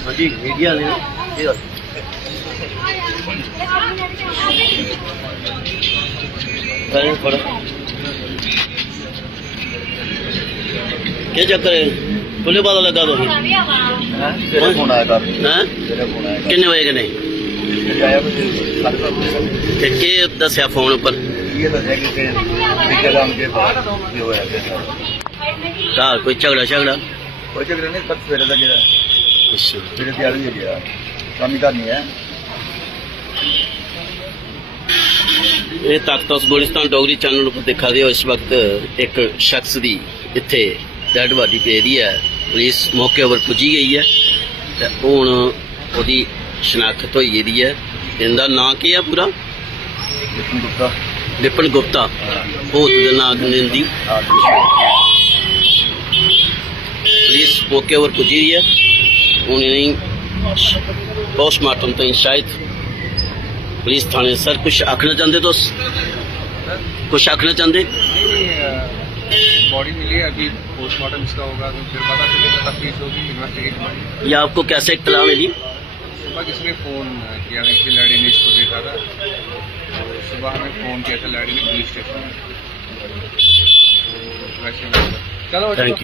हाँ जी मीडिया ने क्या चक्कर है तुझे पता लगा तो फोन आया था किन्ने बजे कने के दसिया फोन उपर ये दसिया कि ठेकेदार के ये होया घर कोई झगड़ा झगड़ा कोई झगड़ा नहीं बस सवेरे का गया अच्छा सवेरे तैयारी हो गया शामी का नहीं है ਇਹ ਤਖਤ ਗੁਲਿਸਤਾਨ ਡੋਗਰੀ ਚੈਨਲ ਉੱਪਰ ਦਿਖਾ ਦਿਓ ਇਸ ਵਕਤ ਇੱਕ ਸ਼ਖਸ ਦੀ ਇੱਥੇ ਡੈਡ ਬਾਡੀ ਪਈ ਦੀ ਹੈ ਪੁਲਿਸ ਮੌਕੇ ਉੱਪਰ ਪੁੱਜੀ ਗਈ ਹੈ ਤੇ ਹੁਣ ਉਹਦੀ ਸ਼ਨਾਖਤ ਹੋਈ ਦੀ ਹੈ ਇਹਦਾ ਨਾਂ ਕੀ ਹੈ ਪੂਰਾ ਵਿਪਨ ਗੁਪਤਾ ਭੂਤ ਦੇ ਨਾਂ ਦੀ ਪੁਲਿਸ ਮੌਕੇ ਉੱਪਰ ਪੁੱਜੀ ਹੈ ਹੁਣ ਇਹਨੇ ਪੋਸਟਮਾਰਟਮ ਤੋਂ ਸ਼ਾਇਦ पुलिस थाने सर कुछ आखना चाहते तो कुछ आखना चाहते बॉडी मिली है अभी पोस्टमार्टम इसका होगा तो फिर पता चलेगा तफ्तीश होगी इन्वेस्टिगेशन होगी या आपको कैसे इत्तला मिली सुबह किसी ने फ़ोन किया था कि लैडी ने इसको देखा था तो सुबह हमें फ़ोन किया था लैडी ने पुलिस स्टेशन में तो वैसे चलो थैंक यू।